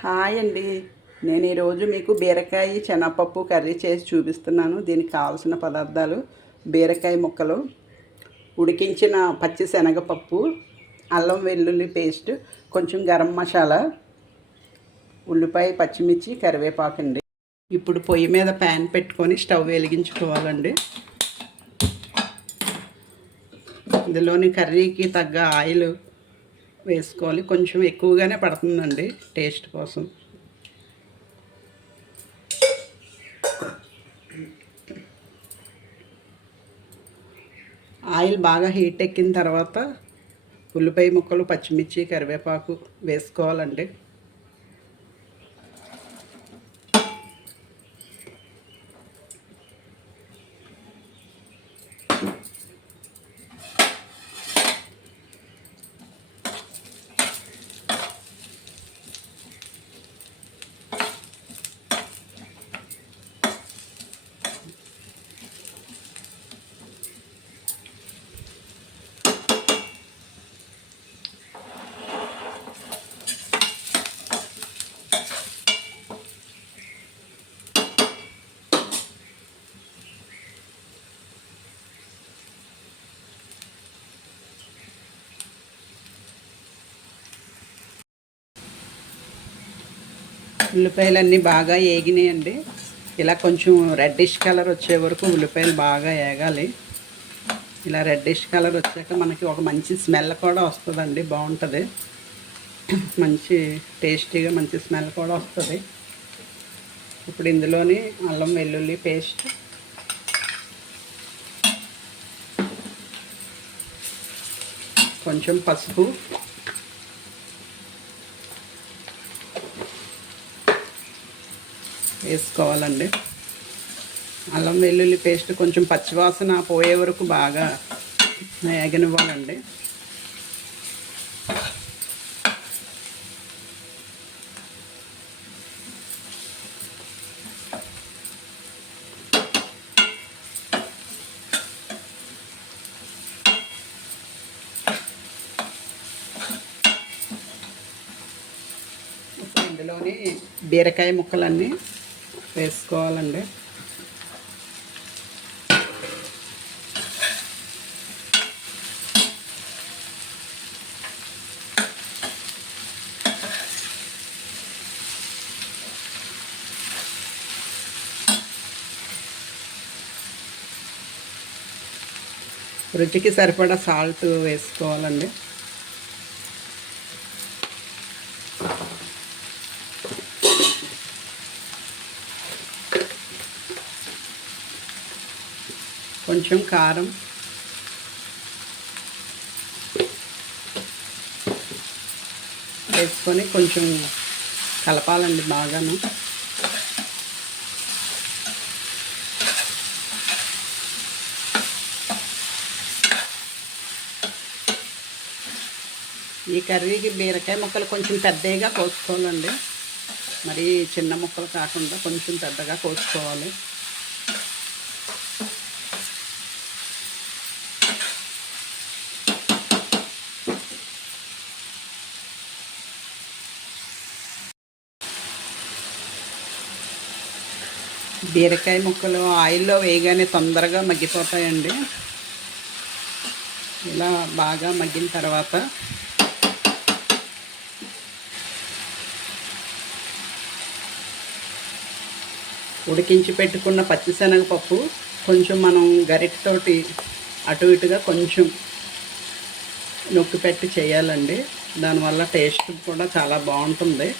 Hi అండి. నేను ఈరోజు మీకు బీరకాయ శనగపప్పు కర్రీ చేసి చూపిస్తున్నాను. దీనికి కావాల్సిన పదార్థాలు: బీరకాయ ముక్కలు, ఉడికించిన పచ్చి శనగపప్పు, అల్లం వెల్లుల్లి పేస్ట్, కొంచెం గరం మసాలా, ఉల్లిపాయ, పచ్చిమిర్చి, కరివేపాకు అండి. ఇప్పుడు పొయ్యి మీద ప్యాన్ పెట్టుకొని స్టవ్ వెలిగించుకోవాలండి. ఇందులోని కర్రీకి తగ్గ ఆయిల్ వేసుకోవాలి. కొంచెం ఎక్కువగానే పడుతుందండి టేస్ట్ కోసం. ఆయిల్ బాగా హీట్ ఎక్కిన తర్వాత ఉల్లిపాయ ముక్కలు, పచ్చిమిర్చి, కరివేపాకు వేసుకోవాలండి. ఉల్లిపాయలన్నీ బాగా వేగినాయండి. ఇలా కొంచెం రెడ్డిష్ కలర్ వచ్చే వరకు ఉల్లిపాయలు బాగా వేగాలి. ఇలా రెడ్డిష్ కలర్ వచ్చాక మనకి ఒక మంచి స్మెల్ కూడా వస్తుందండి. బాగుంటుంది, మంచి టేస్టీగా మంచి స్మెల్ కూడా వస్తుంది. ఇప్పుడు ఇందులోని అల్లం వెల్లుల్లి పేస్ట్, కొంచెం పసుపు, వేసుకోవాలండి. అల్లం వెల్లుల్లి పేస్ట్ కొంచెం పచ్చివాసన పోయే వరకు బాగా వేగనివ్వాలండి. ఇప్పుడు ఇందులోని బీరకాయ ముక్కలన్నీ వేసుకోవాలండి. రుచికి సరిపడా సాల్ట్ వేసుకోవాలండి. కొంచెం కారం, వేసుకొని కొంచెం కలపాలండి బాగాను. ఈ కర్రీకి బీరకాయ ముక్కలు కొంచెం పెద్దగా కోసుకోవాలండి. మరి చిన్న ముక్కలు కాకుండా కొంచెం పెద్దగా కోసుకోవాలి. బీరకాయ ముక్కలు ఆయిల్లో వేయగానే తొందరగా మగ్గిపోతాయండి. ఇలా బాగా మగ్గిన తర్వాత ఉడికించి పెట్టుకున్న పచ్చిశనగపప్పు కొంచెం మనం గరిటెతోటి అటు ఇటుగా కొంచెం నొక్కి పెట్టి చేయాలండి. దానివల్ల టేస్ట్ కూడా చాలా బాగుంటుంది.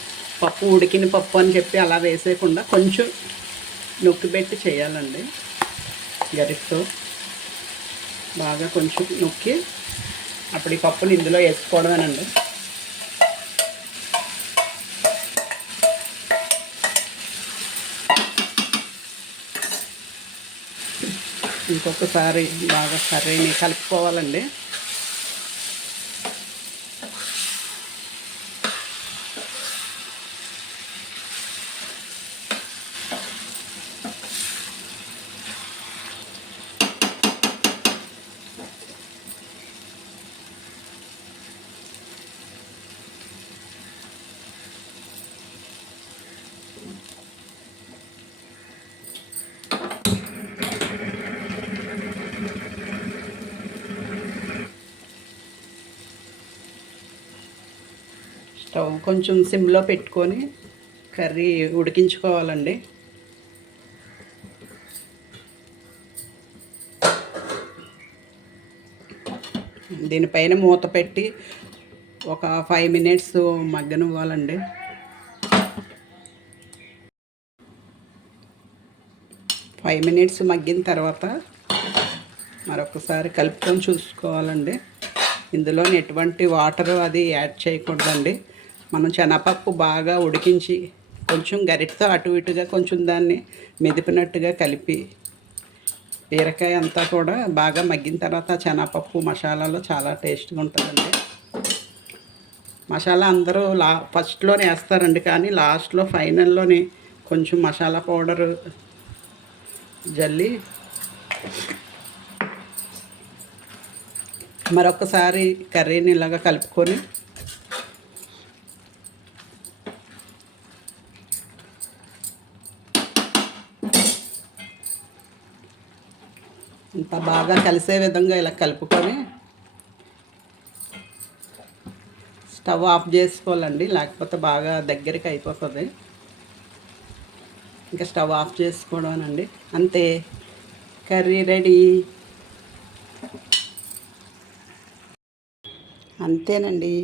పప్పు ఉడికిన పప్పు అని చెప్పి అలా వేసేయకుండా కొంచెం నొక్కి పెట్టి చేయాలండి. గరిటెతో బాగా కొంచెం నొక్కి అప్పుడు ఈ పప్పుని ఇందులో వేసుకోవడమేనండి. ఇంకొకసారి బాగా కర్రీని కలుపుకోవాలండి. స్టవ్ కొంచెం సిమ్లో పెట్టుకొని కర్రీ ఉడికించుకోవాలండి. దీనిపైన మూత పెట్టి ఒక 5 మినిట్స్ మగ్గనివ్వాలండి. ఫైవ్ మినిట్స్ మగ్గిన తర్వాత మరొకసారి కలుపుకొని చూసుకోవాలండి. ఇందులో ఎటువంటి వాటర్ అది యాడ్ చేయకూడదండి. మనం శనగపప్పు బాగా ఉడికించి కొంచెం గరిటతో అటు ఇటుగా కొంచెం దాన్ని మెదిపినట్టుగా కలిపి బీరకాయ అంతా కూడా బాగా మగ్గిన తర్వాత శనగపప్పు మసాలాలో చాలా టేస్ట్గా ఉంటుందండి. మసాలా అందరూ ఫస్ట్లోనే వేస్తారండి, కానీ లాస్ట్లో ఫైనల్లోనే కొంచెం మసాలా పౌడరు జల్లి మరొకసారి కర్రీని ఇలాగ కలుపుకొని ఇంత బాగా కలిసే విధంగా ఇలా కలుపుకొని స్టవ్ ఆఫ్ చేసుకోవాలండి, లేకపోతే బాగా దగ్గరికి అయిపోతుంది. ఇంకా స్టవ్ ఆఫ్ చేసుకోవడానండి, అంతే, కర్రీ రెడీ. అంతేనండి,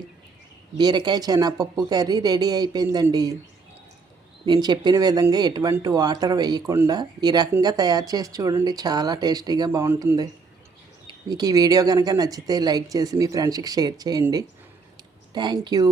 బీరకాయ శనగపప్పు కర్రీ రెడీ అయిపోయిందండి. నేను చెప్పిన విధంగా ఎటువంటి వాటర్ వేయకుండా ఈ రకంగా తయారు చేసి చూడండి, చాలా టేస్టీగా బాగుంటుంది. మీకు ఈ వీడియో కనుక నచ్చితే లైక్ చేసి మీ ఫ్రెండ్స్కి షేర్ చేయండి. Thank you.